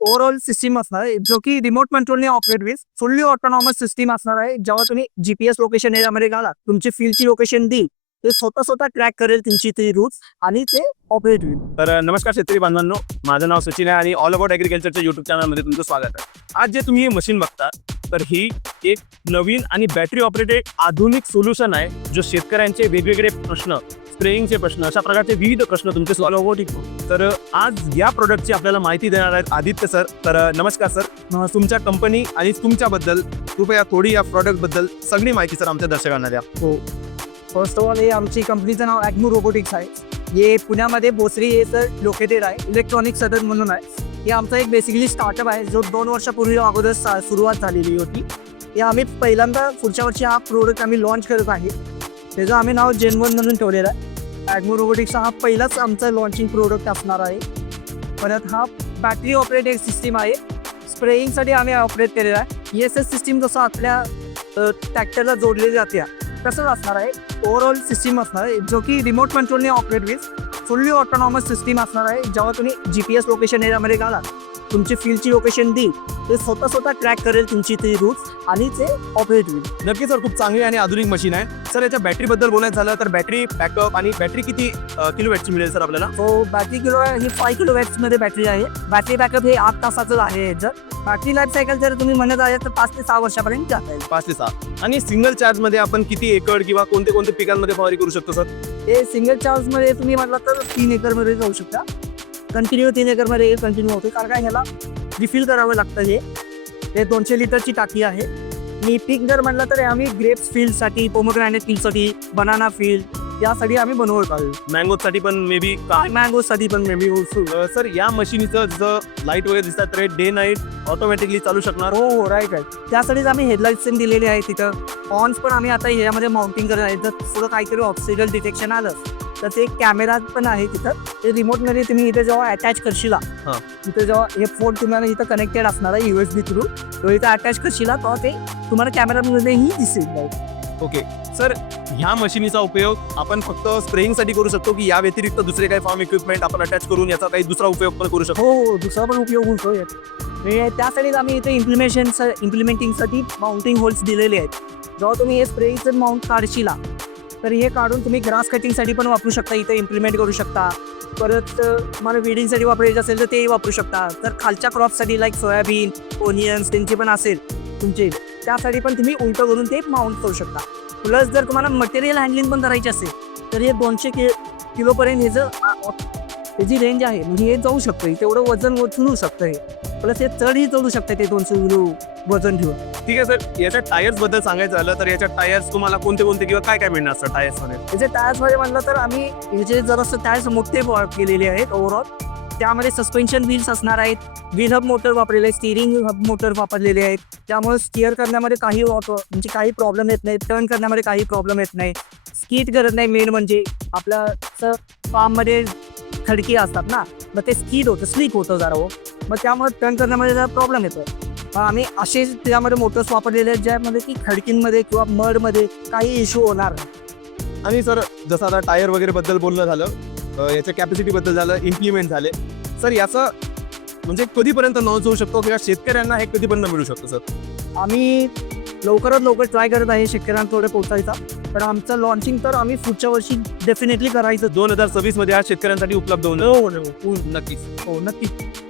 Overall system असणार आहे जो की रिमोट कंट्रोलने ऑपरेट होईल फुल्ली ऑटोनॉमस सिस्टीम असणार आहे. जेव्हा तुम्ही जीपीएस लोकेशन एरियामध्ये घाला तुमची फील्डची लोकेशन देईल ते स्वतः स्वतः ट्रॅक करेल तुमची ती रूट आणि ते ऑपरेट होईल. तर नमस्कार शेतकरी बांधवांनो माझं नाव सचिन आहे आणि ऑल अबाउट ॲग्रिकल्चरच्या युट्यूब चॅनलमध्ये तुमचं स्वागत आहे. आज जे तुम्ही हे मशीन बघता तर ही एक नवीन आणि बॅटरी ऑपरेटेड आधुनिक सोल्युशन आहे जो शेतकऱ्यांचे वेगवेगळे प्रश्न स्प्रेइंगचे प्रश्न अशा प्रकारचे विविध प्रश्न तुमचे सॉल्व्ह होऊ टिकतो तर आज या प्रोडक्टची आपल्याला माहिती देणार आहेत आदित्य सर तर नमस्कार सर तुमच्या कंपनी आणि तुमच्याबद्दल कृपया थोडी या प्रॉडक्टबद्दल सगळी माहिती सर आमच्या दर्शकांना द्या. हो. फर्स्ट ऑफ ऑल हे आमची कंपनीचं नाव ॲग्मो रोबोटिक्स आहे. हे पुण्यामध्ये भोसरी हे सर लोकेटेड आहे. इलेक्ट्रॉनिक सदन म्हणून आहे. हे आमचा एक बेसिकली स्टार्टअप आहे जो दोन वर्षापूर्वी अगोदर सुरुवात झालेली होती. हे आम्ही पहिल्यांदा पुढच्या वर्षी हा प्रोडक्ट आम्ही लॉन्च करत आहे. त्याचं आम्ही नाव जेनवन म्हणून ठेवलेलं आहे. ॲग्मो रोबोटिक्सचा हा पहिलाच आमचा लॉन्चिंग प्रोडक्ट असणार आहे. परत हा बॅटरी ऑपरेटेड सिस्टीम आहे. स्प्रेईंगसाठी आम्ही ऑपरेट केलेला आहे. ई एस एस सिस्टीम जसं आपल्या ट्रॅक्टरला जोडली जाते तसंच असणार आहे. ओव्हरऑल सिस्टीम असणार आहे जो की रिमोट कंट्रोलने ऑपरेट होईल फुल्ली ऑटोनॉमस सिस्टीम असणार आहे. जेव्हा तुम्ही जी पी एस लोकेशन एरियामध्ये घालाल तुमची फील्डची लोकेशन देईल ते स्वतः स्वतः ट्रॅक करेल तुमची ती रूट्स आणि ते ऑपरेट होईल नक्की सर खूप चांगली आणि आधुनिक मशीन आहे. सर याच्या बॅटरीबद्दल बोलायचं झालं तर बॅटरी बॅकअप आणि बॅटरी किती किलो वॅटची मिळेल सर आपल्याला? सो बॅटरी किलो ही फाय किलो मध्ये बॅटरी आहे. बॅटरी बॅकअप हे आठ तासाचं आहे याचं बॅटरी लाईफ सायकल जर तुम्ही म्हणत आहे तर पाच ते सहा वर्षापर्यंत जाता येईल. पाच ते सहा. आणि सिंगल चार्जमध्ये आपण किती एकड किंवा कोणते कोणते पिकांमध्ये फवारणी करू शकतो सर? हे सिंगल चार्जमध्ये तुम्ही म्हटलं तर तीन एकरमध्ये जाऊ शकता. कंटिन्यू तीन एकरमध्ये कंटिन्यू होते कारण काय ह्याला रिफिल करावं लागतं हे. हे दोनशे लिटरची टाकी आहे. आणि पीक जर म्हटलं तर आम्ही ग्रेप्स फील्डसाठी पोमोग्रॅनेट फील्डसाठी बनाना फील्ड यासाठी आम्ही बनवत आहोत. मँगो साठी पण मे बी मँगोसाठी पण मे बी सर या मशीनीचं जर लाइट वगैरे दिसतात तर डे नाईट ऑटोमॅटिकली चालू शकणार? हो हो राईट राईट त्यासाठीच आम्ही हेडलाईट्स पण दिलेले आहे तिथं ऑन्स पण आम्ही आता ह्याच्यामध्ये माउंटिंग करत आहे. जर पुढं काहीतरी ऑक्सिजन डिटेक्शन आलं तर ते कॅमेरा पण आहे तिथं. ते रिमोटमध्ये तुम्ही इथे जेव्हा अटॅच करशील हां. तिथे जेव्हा हे फोन तुम्हाला इथं कनेक्टेड असणार आहे युएस बी थ्रू तो इथं अटॅच करशील तेव्हा ते तुम्हाला कॅमेरामध्येही दिसेल. ओके. सर ह्या मशिनीचा उपयोग आपण फक्त स्प्रेइंगसाठी करू शकतो की या व्यतिरिक्त दुसरे काही फार्म इक्विपमेंट आपण अटॅच करून याचा काही दुसरा उपयोग पण करू शकतो? हो हो. दुसरा पण उपयोग होतो. यात. हे त्यासाठीच आम्ही इथे इम्प्लिमेशन इम्प्लिमेंटिंगसाठी माउंटिंग होल्स दिलेले आहेत. जेव्हा तुम्ही हे स्प्रेचं माउंट काढशीला तर हे काढून तुम्ही ग्रास कटिंगसाठी पण वापरू शकता इथं इम्प्लिमेंट करू शकता. परत तुम्हाला वेडिंगसाठी वापरायचं असेल तर तेही वापरू शकता. तर खालच्या क्रॉपसाठी लाईक सोयाबीन ओनियन्स त्यांची पण असेल तुमचे त्यासाठी पण तुम्ही उलटं करून ते माउंट करू शकता. प्लस जर तुम्हाला मटेरियल हँडलिंग पण करायची असेल तर हे दोनशे कि किलोपर्यंत ह्याचं त्याची रेंज आहे. म्हणजे हे जाऊ शकतं तेवढं वजन उचलू शकतं हे प्लस हे चढही चढू शकतं ते दोनशे किलो वजन ठेवून. ठीक आहे सर. याच्या टायर्सबद्दल सांगायचं झालं तर याच्या टायर्स तुम्हाला कोणते कोणते किंवा काय काय मिळणार सर टायर्समध्ये? त्याचे टायर्समध्ये म्हटलं तर आम्ही ह्याचे जरासं टायर्स मोठे केलेले आहेत ओव्हरऑल त्यामध्ये सस्पेन्शन व्हील्स असणार आहेत. व्हील हब मोटर वापरलेले आहेत. स्टिअरिंग हब मोटर वापरलेले आहेत. त्यामुळे स्टिअर करण्यामध्ये काही म्हणजे काही प्रॉब्लेम येत नाही टर्न करण्यामध्ये काही प्रॉब्लेम येत नाही. स्कीट करत नाही. मेन म्हणजे आपल्या फार्ममध्ये खडकी असतात ना मग ते स्कीट होतं स्लीप होतं जरा हो. मग त्यामुळे टर्न करण्यामध्ये जरा प्रॉब्लेम येतो. आम्ही असे त्यामध्ये मोटर्स वापरलेले आहेत ज्यामध्ये की खडकींमध्ये किंवा मडमध्ये काही इश्यू होणार नाही. आणि सर जसं आता टायर वगैरे बद्दल बोलणं झालं याच्या कॅपॅसिटी बद्दल झालं इम्प्लिमेंट झाले. सर याचं म्हणजे कधीपर्यंत लॉन्च होऊ शकतो किंवा शेतकऱ्यांना हे कधीपर्यंत मिळू शकतो सर? आम्ही लवकरात लवकर ट्राय करत आहे शेतकऱ्यांकडे पोहोचायचा पण आमचं लॉन्चिंग तर आम्ही पुढच्या वर्षी डेफिनेटली करायचं. दोन हजार सव्वीसमध्ये आज शेतकऱ्यांसाठी उपलब्ध होणं? हो हो नक्कीच. हो नक्की.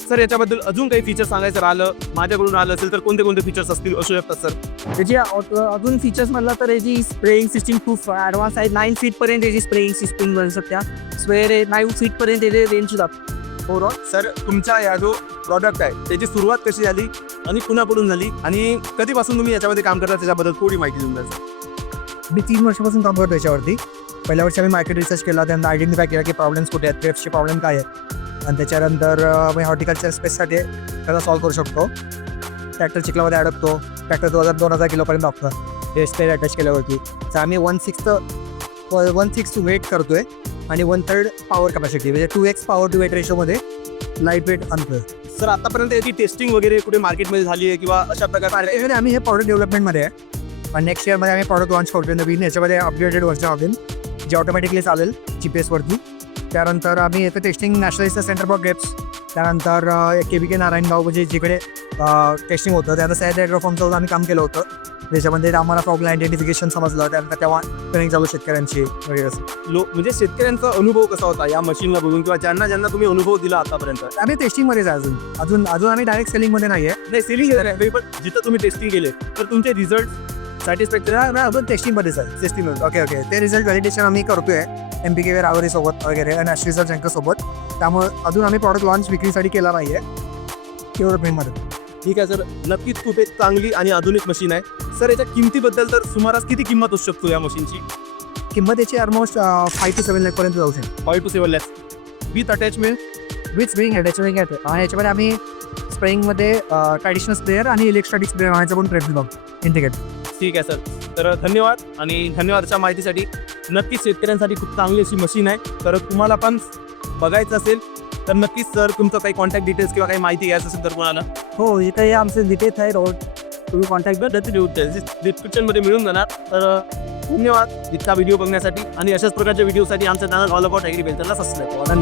सर याच्याबद्दल अजून काही फीचर सांगायचं राहिलं माझ्याकडून आलं असेल तर कोणते कोणते फीचर्स असतील असू शकतात सर? त्याची अजून फीचर्स म्हणलं तर याची स्प्रेइंग सिस्टीम खूप ॲडव्हान्स आहे नाईन फीटपर्यंत याची स्प्रेइंग सिस्टीम बनू शकत्या स्वेअर आहे नाईन फीटपर्यंत याची रेंज जातो ओव्हरऑल सर तुमचा या जो प्रॉडक्ट आहे त्याची सुरुवात कशी झाली आणि कुणाकडून झाली? आणि कधीपासून तुम्ही याच्यामध्ये काम करता त्याच्याबद्दल थोडी माहिती देऊन द्या मी तीन वर्षापासून काम करतो याच्यावरती. पहिल्या वर्षी आम्ही मार्केट रिसर्च केला त्यानंतर आयडेंटिफाय केला की प्रॉब्लेम्स कुठे आहेत ग्रेप्सचे प्रॉब्लेम काय आहेत आणि त्याच्यानंतर आम्ही हॉर्टिकल्चर स्पेससाठी त्याला सॉल्व्ह करू शकतो. ट्रॅक्टर चिखलामध्ये अडकतो. ट्रॅक्टर दोन हजार दोन हजार किलोपर्यंत असतं हे स्टेज अटॅच केल्यावरती. तर आम्ही one six one six weight करतोय आणि वन थर्ड पॉवर कॅपॅसिटी म्हणजे two X power to weight रेशोमध्ये light weight आणतोय. सर आतापर्यंत याची टेस्टिंग वगैरे कुठे मार्केटमध्ये झाली आहे किंवा अशा प्रकारे आम्ही हे प्रॉडक्ट डेव्हलपमेंटमध्ये आहे. पण नेक्स्ट इयरमध्ये आम्ही प्रॉडक्ट लॉन्च करतोय नवीन. याच्यामध्ये अपग्रेडेड वर्जन होतील जे ऑटोमॅटिकली चालेल जी पी एसवरती त्यानंतर आम्ही येतं testing National Centre for grapes त्यानंतर के बी के नारायणगाव म्हणजे जिकडे टेस्टिंग होतं त्यानंतर सह्याद ॲग्रोफॉर्मचं आम्ही काम केलं होतं. त्याच्यामध्ये आम्हाला प्रॉब्लेम आयडेंटिफिकेशन समजलं. त्यानंतर तेव्हा ट्रेनिंग चालू शेतकऱ्यांची वगैरे असं. लो म्हणजे शेतकऱ्यांचा अनुभव कसा होता या मशीनला बघून? किंवा ज्यांना ज्यांना तुम्ही अनुभव दिला आतापर्यंत? आम्ही टेस्टिंगमध्येच अजून. अजून अजून आम्ही डायरेक्ट सेलिंगमध्ये नाही आहे नाही सेलिंग पण जिथं तुम्ही टेस्टिंग केले तर तुमचे रिझल्ट सॅटिस्फॅक्टरी नाही, अजून टेस्टिंगमध्येच आहे टेस्टिंग ओके ओके ते रिझल्ट व्हॅलिडेशन आम्ही करतोय. एम पी के रावरी सोबत वगैरे आणि ॲस्ट्रीसर सोबत. त्यामुळे अजून आम्ही प्रॉडक्ट लॉन्च विक्रीसाठी केला नाही आहे डेव्हलपमेंटमध्ये ठीक आहे सर नक्कीच खूप एक चांगली आणि आधुनिक मशीन आहे. सर याच्या किमतीबद्दल तर सुमारास किती किंमत असू शकतो या मशीनची किंमत याची ऑलमोस्ट फाय टू सेवन लॅकपर्यंत जाऊ शकते. Five two seven lakhs with attachment with spring काय येतं? आणि याच्यामध्ये आम्ही स्प्रेइंगमध्ये ट्रॅडिशनल स्प्रेअर आणि इलेक्ट्रॉनिक स्प्रेअर आणायचं पण प्रयत्न करतो. इंटिग्रेट ठीक आहे सर. तर धन्यवाद आणि धन्यवादच्या माहितीसाठी नक्कीच शेतकऱ्यांसाठी खूप चांगली अशी मशीन आहे. तर तुम्हाला पण बघायचं असेल तर नक्कीच सर तुमचं काही कॉन्टॅक्ट डिटेल्स किंवा काही माहिती घ्यायचं असेल तर तुम्हाला हो इथं हे आमचे डिटेल्स आहे रोड तुम्ही कॉन्टॅक्ट डिस्क्रिप्शनमध्ये मिळून जाणार. तर धन्यवाद इतका व्हिडिओ बघण्यासाठी आणि अशाच प्रकारच्या व्हिडिओसाठी आमचं चॅनल ऑल अबाउट ॲग्रिकल्चरला सबस्क्राईब करा.